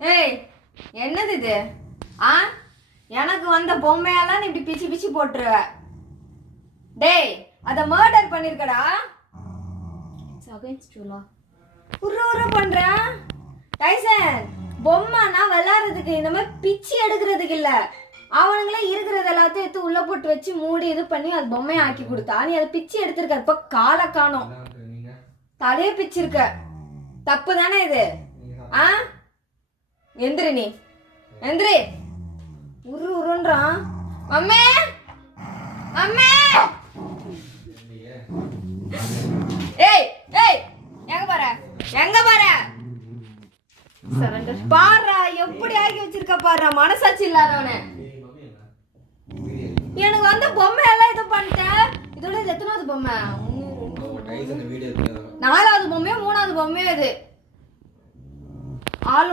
ஏய் என்னது இது? ஆ எனக்கு வந்த பொம்மையெல்லாம் நீ இப்படி பிச்சு பிச்சு போட்டுருவ. டேய் அத மர்டர் பண்ணிருக்கடா. உரு பண்ற டைசன். பொம்மைனா விளையாடுறதுக்கு, இந்த மாதிரி பிச்சு எடுக்கிறதுக்கு இல்ல. அவனுங்களே இருக்கிறது எல்லாத்தையும் எடுத்து உள்ள போட்டு வச்சு மூடி இது பண்ணி அது பொம்மையை ஆக்கி கொடுத்தா நீ அதை பிச்சு எடுத்திருக்க. இப்ப காலை காணோம், தலையே பிச்சிருக்க. தப்பு தானே இது? ஆ எந்திரி, நீ எந்திரி. உருன்றான். அம்மே அம்மே. ஏய் ஏய் எங்க பாரு, எங்க பாரு. பாடுறா எப்படி ஆக்கி வச்சிருக்க பாடுறா, மனசாட்சி இல்லாதவனே. எனக்கு வந்து பொம்மை எல்லாம் இது பண்ணிட்டேன். இதோட இது எத்தனாவது பொம்மை? 4வது பொம்மையோ 3வது பொம்மையோ இது. ஆளு